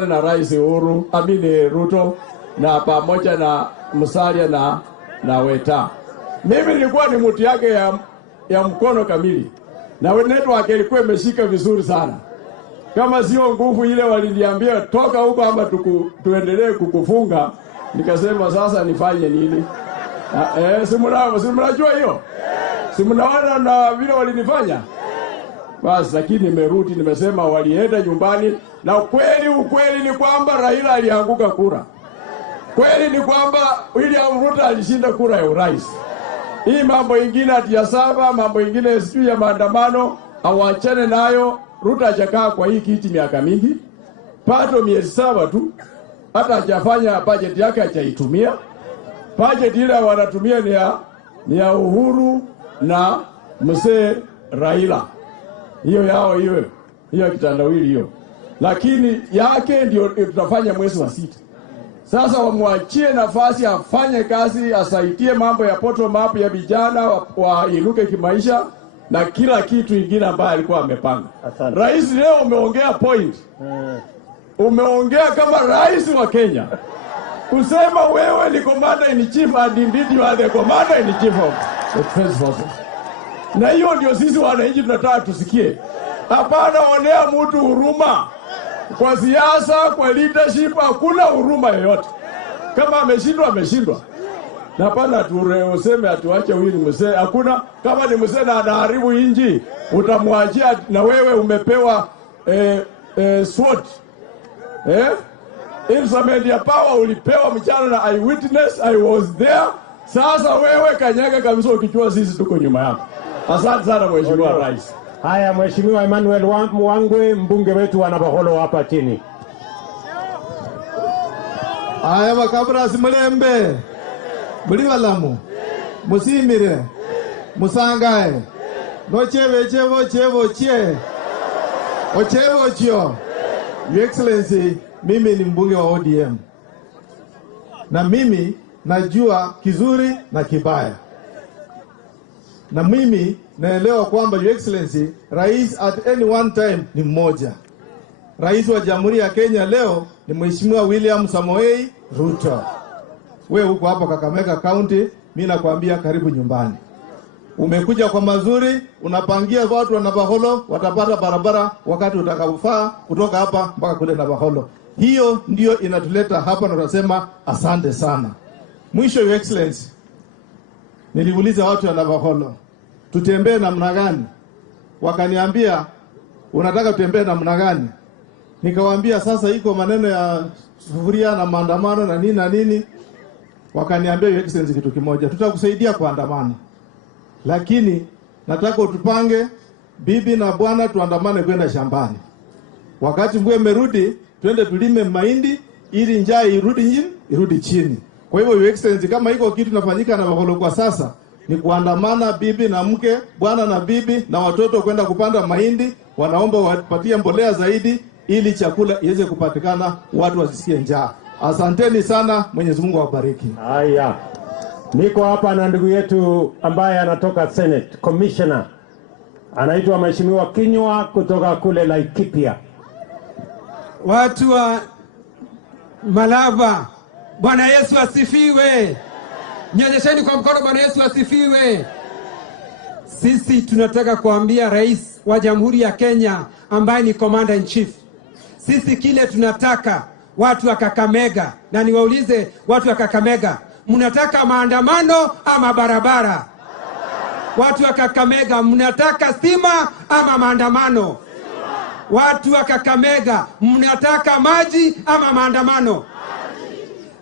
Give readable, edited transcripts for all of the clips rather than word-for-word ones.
na Rais Uhuru, Ruto na pamoja na Musalia na Weta. Mimi nilikuwa ni mtu yake ya mkono kamili. Na network ilikuwa imeshika vizuri sana. Kama sio nguvu ile waliniambia toka huko ama tuendelee kukufunga, nikasema sasa nifanye nini? Simnajua hiyo? Simnaona na vile walinifanya? Basi lakini nimerudi nimesema walienda nyumbani na ukweli ni kwamba Raila alianguka kura. Kweli ni kwamba William Ruto alishinda kura ya urais. Hii mambo ingine ati saba, mambo ingine sijui ya maandamano, awachane nayo. Ruto hajakaa kwa hii kiti miaka mingi. Pato miezi 7 tu. Hata hajafanya budget yake hajaitumia. Budget ile wanatumia ni ya Uhuru na mzee Raila. Hiyo yao hiyo kitandawili hiyo. Lakini yake ndio tutafanya mwezi wa 6. Sasa wamwachie nafasi afanye kazi, asaidie mambo ya bottom up ya vijana wainuke kimaisha na kila kitu ingine ambayo alikuwa amepanga. Rais leo umeongea point. Umeongea kama rais wa Kenya. Kusema wewe ni commander in chief and indeed you are the commander in chief of the defense forces. Na hiyo ndio sisi wananchi tunataka tusikie. Hapana onea mtu huruma. Kwa siasa, kwa leadership hakuna huruma yoyote. Kama ameshindwa. Na hapana useme atuache huyu ni mzee. Hakuna. Kama ni mzee na anaharibu nchi, utamwachia na wewe umepewa SWOT. Instrument ya power ulipewa mchana na eyewitness, I was there. Sasa wewe kanyaga kabisa ukichua sisi tuko nyuma yako. Asante sana Mheshimiwa Rais. Haya, Mheshimiwa Emmanuel Wangwe, mbunge wetu wa Nabaholo hapa chini. Haya makabra simulembe. Buli walamu. Musimire. Musangae. No chevo che. Ochevo chio. Your Excellency, mimi ni mbunge wa ODM. Na mimi najua kizuri na kibaya. Na mimi naelewa kwamba Your Excellency, rais at any one time ni mmoja. Rais wa Jamhuri ya Kenya leo ni Mheshimiwa William Samoei Ruto. Wewe uko hapa Kakamega County, mimi nakwambia karibu nyumbani. Umekuja kwa mazuri, unapangia watu wa Nabaholo watapata barabara wakati utakapofaa kutoka hapa mpaka kule Nabaholo. Hiyo ndio inatuleta hapa na tunasema asante sana. Mwisho Your Excellency, niliuliza watu wa Nabaholo tutembee namna gani? Wakaniambia unataka tutembee namna gani? Nikawaambia sasa iko maneno ya sufuria na maandamano na nini. Wakaniambia Your Excellency kitu kimoja, tutakusaidia kuandamana. Lakini nataka utupange bibi na bwana tuandamane kwenda shambani. Wakati mvua imerudi, twende tulime mahindi ili njaa irudi chini. Kwa hivyo Your Excellency, kama iko kitu nafanyika na Nabaholo kwa sasa ni kuandamana bibi na mke, bwana na bibi na watoto kwenda kupanda mahindi, wanaomba wapatie mbolea zaidi ili chakula iweze kupatikana, watu wasisikie njaa. Asanteni sana, Mwenyezi Mungu awabariki. Haya. Niko hapa na ndugu yetu ambaye anatoka Senate, Commissioner. Anaitwa Mheshimiwa Kinywa kutoka kule Laikipia. Watu wa Malava, Bwana Yesu asifiwe. Nyonyesheni kwa mkono, Bwana Yesu asifiwe. Sisi tunataka kuambia rais wa Jamhuri ya Kenya ambaye ni Commander in Chief. Sisi kile tunataka watu wa Kakamega, na niwaulize watu wa Kakamega, mnataka maandamano ama barabara? Watu wa Kakamega, mnataka stima ama maandamano? Watu wa Kakamega, mnataka maji ama maandamano?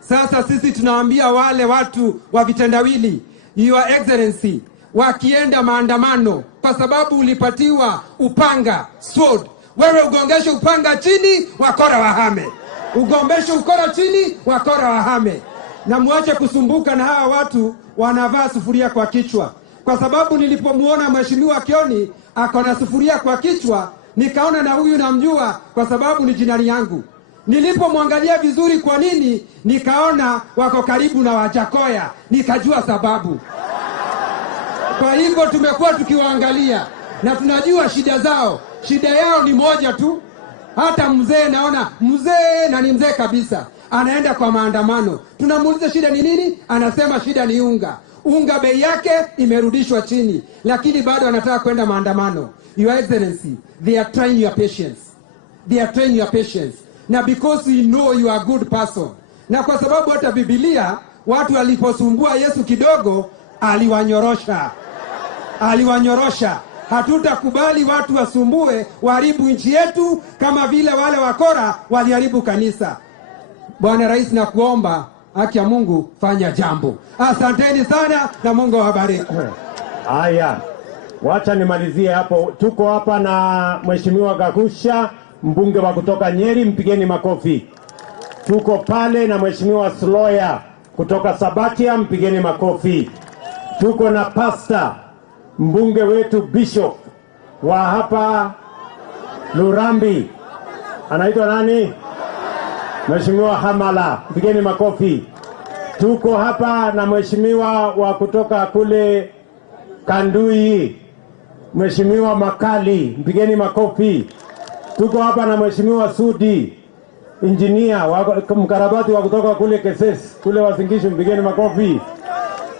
Sasa sisi tunawaambia wale watu wa vitendawili, Your Excellency, wakienda maandamano kwa sababu ulipatiwa upanga, sword, wewe ugongeshe upanga chini, wakora wahame. Ugombeshe ukora chini, wakora wahame. Na muache kusumbuka na hawa watu wanavaa sufuria kwa kichwa. Kwa sababu nilipomuona Mheshimiwa Kioni akona sufuria kwa kichwa, nikaona na huyu namjua kwa sababu ni jinari yangu. Nilipomwangalia vizuri kwa nini, nikaona wako karibu na Wajakoya, nikajua sababu. Kwa hivyo tumekuwa tukiwaangalia na tunajua shida zao. Shida yao ni moja tu, Hata mzee naona mzee na ni mzee kabisa anaenda kwa maandamano. Tunamuuliza shida ni nini? Anasema shida ni unga. Unga bei yake imerudishwa chini, lakini bado anataka kwenda maandamano. Your Excellency, they are trying your patience. They are trying your patience. Na because we know you are a good person. Na kwa sababu hata Biblia watu waliposumbua Yesu kidogo aliwanyorosha. Aliwanyorosha. Hatutakubali watu wasumbue, waharibu nchi yetu kama vile wale wakora waliharibu kanisa. Bwana Rais, na kuomba haki ya Mungu, fanya jambo. Asanteni sana na Mungu awabariki. Haya, wacha nimalizie hapo. Tuko hapa na Mheshimiwa Gagusha, mbunge wa kutoka Nyeri, mpigeni makofi. Tuko pale na Mheshimiwa Sloya kutoka Sabatia, mpigeni makofi. Tuko na Pastor, mbunge wetu Bishop wa hapa Lurambi, anaitwa nani? Mheshimiwa Hamala, mpigeni makofi. Tuko hapa na Mheshimiwa wa kutoka kule Kandui, Mheshimiwa Makali, mpigeni makofi. Tuko hapa na Mheshimiwa Sudi, engineer mkarabati wa kutoka kule Keses, kule Wasingishu, mpigeni makofi.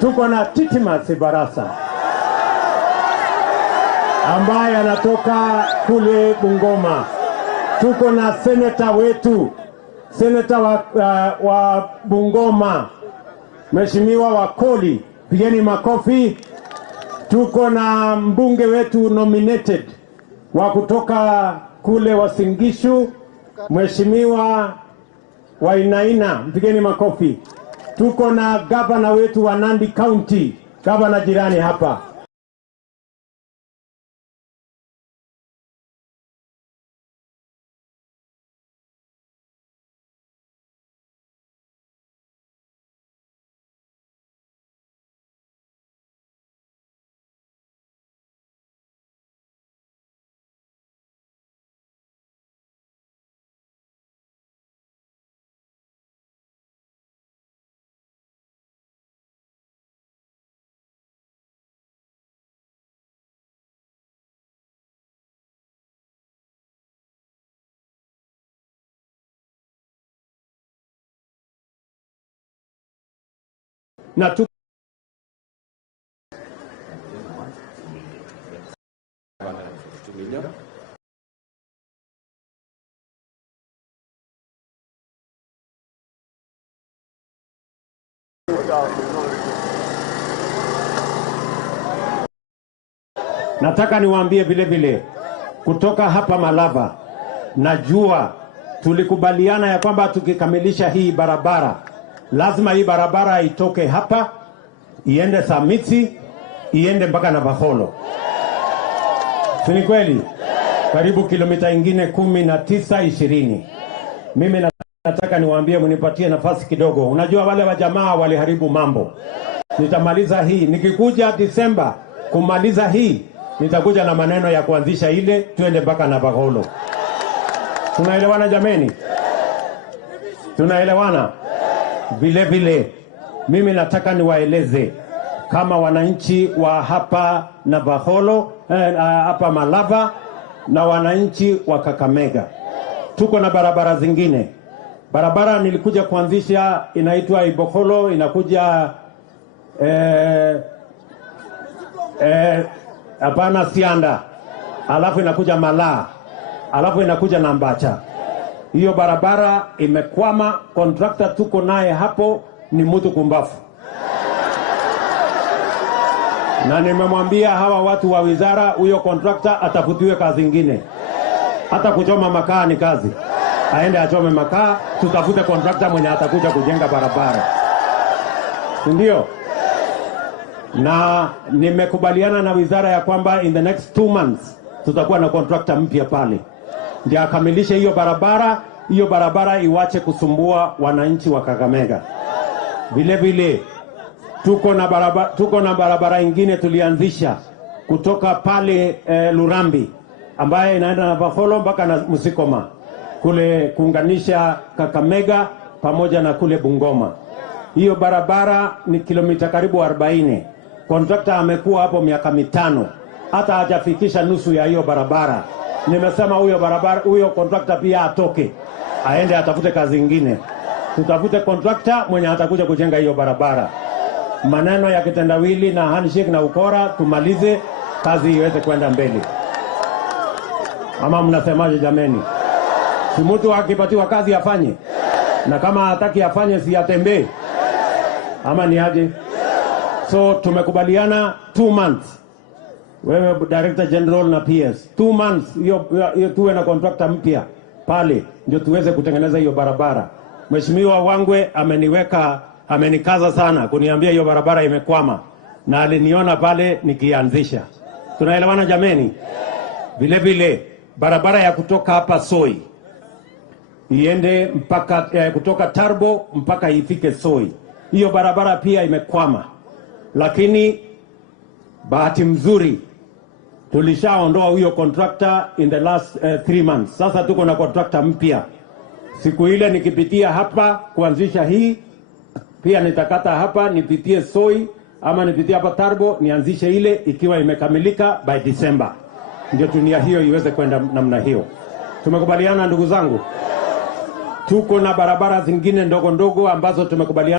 Tuko na Titimasi Barasa ambaye anatoka kule Bungoma. Tuko na seneta wetu, seneta wa Bungoma, Mheshimiwa Wakoli, pigeni makofi. Tuko na mbunge wetu nominated wa kutoka kule Wasingishu, Mheshimiwa Wainaina, pigeni makofi. Tuko na gavana wetu wa Nandi County, gavana jirani hapa. Na tu nataka niwaambie vile vile kutoka hapa Malava, najua tulikubaliana ya kwamba tukikamilisha hii barabara lazima hii barabara itoke hapa iende Samiti iende mpaka Navaholo. Si ni kweli? Karibu kilomita ingine 19-20. Mimi nataka niwaambie mnipatie nafasi kidogo. Unajua wale wa jamaa waliharibu mambo. Nitamaliza hii. Nikikuja Disemba kumaliza hii, nitakuja na maneno ya kuanzisha ile tuende mpaka Navaholo. Tunaelewana jameni? Tunaelewana? Vile vile mimi nataka niwaeleze kama wananchi wa hapa Navaholo, hapa Malava na wananchi wa Kakamega. Tuko na barabara zingine. Barabara nilikuja kuanzisha inaitwa Iboholo, inakuja hapana Sianda, alafu inakuja Malaa, alafu inakuja Nambacha. Hiyo barabara imekwama, contractor tuko naye hapo ni mtu kumbafu. Na nimemwambia hawa watu wa wizara, huyo contractor atafutiwe kazi nyingine. Hata kuchoma makaa ni kazi. Aende achome makaa, tutafute contractor mwenye atakuja kujenga barabara. Ndio? Na nimekubaliana na wizara ya kwamba in the next 2 months tutakuwa na contractor mpya pale. Ndio akamilishe hiyo barabara iwache wananchi wa Kakamega. Vile vile tuko na barabara ingine tulianzisha kutoka pale Lurambi ambaye inaenda na Baholo mpaka na Musikoma kule kuunganisha Kakamega pamoja na kule Bungoma. Hiyo barabara ni kilomita karibu 40. Contractor amekuwa hapo miaka 5 hata hajafikisha nusu ya hiyo barabara. nimesema huyo contractor pia atoke, aende atafute kazi nyingine. Tutafute contractor mwenye atakuja kujenga hiyo barabara. Maneno ya kitendawili na handshake na ukora tumalize, kazi iweze kwenda mbele. Ama mnasemaje jameni? Si mtu akipatiwa kazi afanye, na kama hataki afanye si atembee, ama ni aje? So tumekubaliana 2 months, wewe Director General na PS, 2 months hiyo tuwe na contractor mpya pale, ndio tuweze kutengeneza hiyo barabara. Mheshimiwa Wangwe amenikaza sana kuniambia hiyo barabara imekwama, na aliniona pale nikianzisha. Tunaelewana jameni? Vile vile barabara ya kutoka hapa Soi iende mpaka kutoka Tarbo mpaka ifike Soi, hiyo barabara pia imekwama, lakini bahati mzuri tulishaondoa huyo contractor in the last 3 months. Sasa tuko na contractor mpya. Siku ile nikipitia hapa kuanzisha hii, pia nitakata hapa nipitie Soi ama nipitie hapa Tarbo nianzishe ile ikiwa imekamilika by December. Ndio dunia hiyo iweze kwenda namna hiyo. Tumekubaliana ndugu zangu? Tuko na barabara zingine ndogo ndogo ambazo tumekubaliana